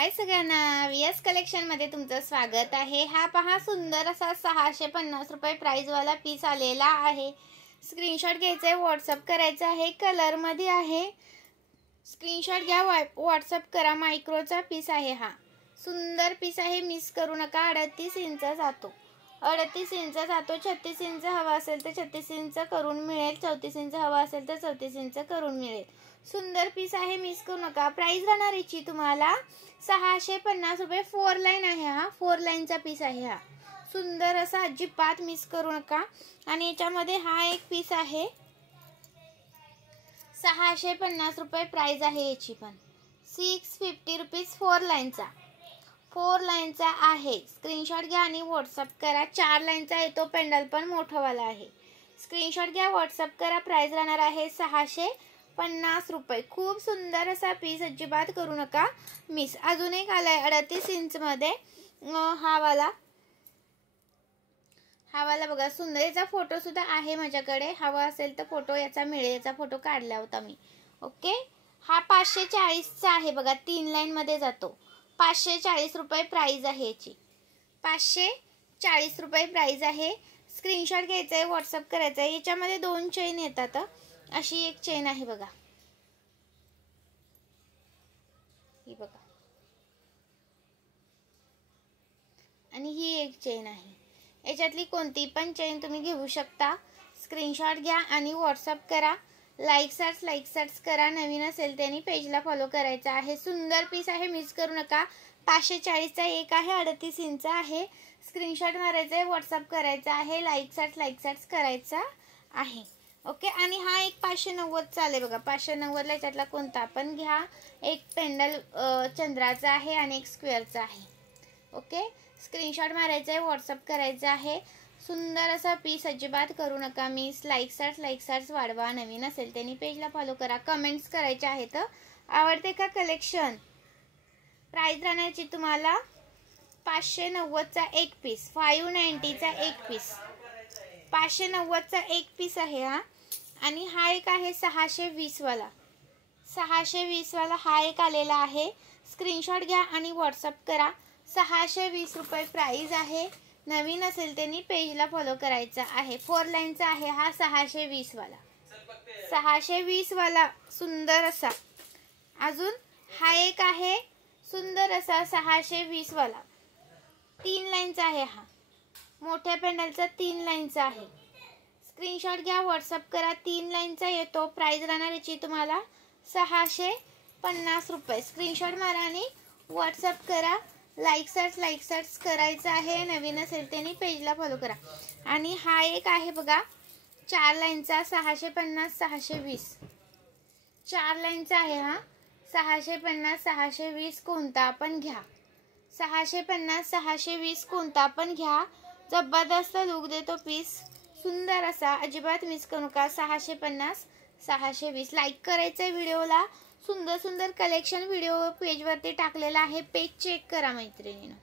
हाय सगळ्यांना, VS collection मध्ये तुमचं स्वागत आहे। हा पहा सुंदर असा 650 रुपये प्राइस वाला पीस आलेला आहे। स्क्रीनशॉट घ्यायचा आहे, व्हॉट्सअप करायचा आहे। कलर मध्ये आहे, स्क्रीनशॉट घ्या, व्हॉट्सअप करा। मायक्रोचा पीस आहे हा, सुंदर पीस आहे, मिस करू नका। 38 इंच जातो, 38 इंच जातो। 36 इंच हवा असेल तर 36 इंच करून मिळेल, 34 इंच हवा असेल तर 34 इंच करून मिळेल। सुंदर पीस आहे, मिस करू नका। प्राइस राहणार याची तुम्हाला 650 रुपये। 4 लाइन आहे हा, 4 लाइनचा पीस आहे हा। सुंदर असा, अजिबात मिस करू नका। आणि याच्यामध्ये हा एक पीस आहे, 650 रुपये प्राइस आहे याची पण। 650 रुपीज 4 लाइनचा, 4 लाइनचा आहे। स्क्रीनशॉट घ्या आणि व्हॉट्सअप करा। 4 लाइनचा येतो, पेंडल पण मोठावाला आहे। स्क्रीनशॉट घ्या, व्हॉट्सअप करा। प्राइस राहणार आहे 650 रुपये। खूप सुंदर असा पीस, अजिबात करू नका मिस। अजून एक आलाय 38 इंच मध्ये, हा वाला बघा, सुंदर। याचा फोटो सुद्धा आहे माझ्याकडे, हवा असेल तर फोटो याचा मिळेल। याचा फोटो काढला होता मी। ओके, हा 540 चा आहे बघा, 3 लाइन मध्ये जातो। 540 रुपये प्राइस आहे याची, 540 रुपये प्राइस आहे। स्क्रीनशॉट घ्यायचा आहे, व्हॉट्सअप करायचा आहे। याच्यामध्ये 2 चेन येतात, अशी एक चेन आहे बघा, ही बघा, आणि ही एक चेन आहे। याच्यातली कोणती पण चेन तुम्ही घेऊ शकता। स्क्रीनशॉट घ्या आणि व्हॉट्सअप करा। लाईक सर्च करा। नवीन असेल त्यांनी पेजला फॉलो करायचा आहे। सुंदर पीस आहे, मिस करू नका। 540 चा एक आहे, 38 इंच आहे। स्क्रीनशॉट मारायचा आहे, व्हॉट्सअप करायचा आहे। लाईक सर्च करायचा आहे। ओके, आणि हा एक 590 चाले बघा, 590 ला याच्यातला कोणता पण घ्या। एक पेंडल चंद्राचा आहे आणि एक स्क्वेअरचा आहे। ओके, स्क्रीनशॉट मारायचा आहे, व्हॉट्सअप करायचा आहे। सुंदर असा पीस, अजिबात करू नका मिस। लाईक सर्च वाढवा। नवीन असेल त्यांनी पेजला फॉलो करा। कमेंट्स करायचे आहेत, आवडते का कलेक्शन। प्राइस राहण्याची तुम्हाला 590 चा एक पीस, 590 चा एक पीस, 590 चा एक पीस आहे हा। आणि हा एक आहे 620 वाला, 620 वाला हा एक आलेला आहे। स्क्रीनशॉट घ्या आणि व्हॉट्सअप करा। 620 रुपये प्राइस आहे। नवीन असेल त्यांनी पेजला फॉलो करायचा आहे। 4 लाइनचा आहे हा 620 वाला, 620 वाला सुंदर असा। अजून हा एक आहे सुंदर असा 620 वाला, 3 लाइनचा आहे हा, मोठ्या पेंडलचा 3 लाइनचा आहे। स्क्रीनशॉट घ्या, व्हॉट्सअप करा। 3 लाइनचा येतो। प्राइस राहणार याची तुम्हाला 650 रुपये। स्क्रीनशॉट मारा आणि व्हॉट्सअप करा। लाईक सर्च करायचं आहे। नवीन असेल त्यांनी पेजला फॉलो करा। आणि हा एक आहे बघा, 4 लाइनचा, 650 620, 4 लाइनचा आहे हा। 650 620 कोणता पण घ्या, 650 620 कोणता पण घ्या। जबरदस्त लुक देतो पीस, सुंदर असा, अजिबात मिस करू नका। 650 620 लाईक करायचंय व्हिडिओला। सुंदर कलेक्शन व्हिडिओ पेजवरती टाकलेला आहे, पेज चेक करा मैत्रिणींनो।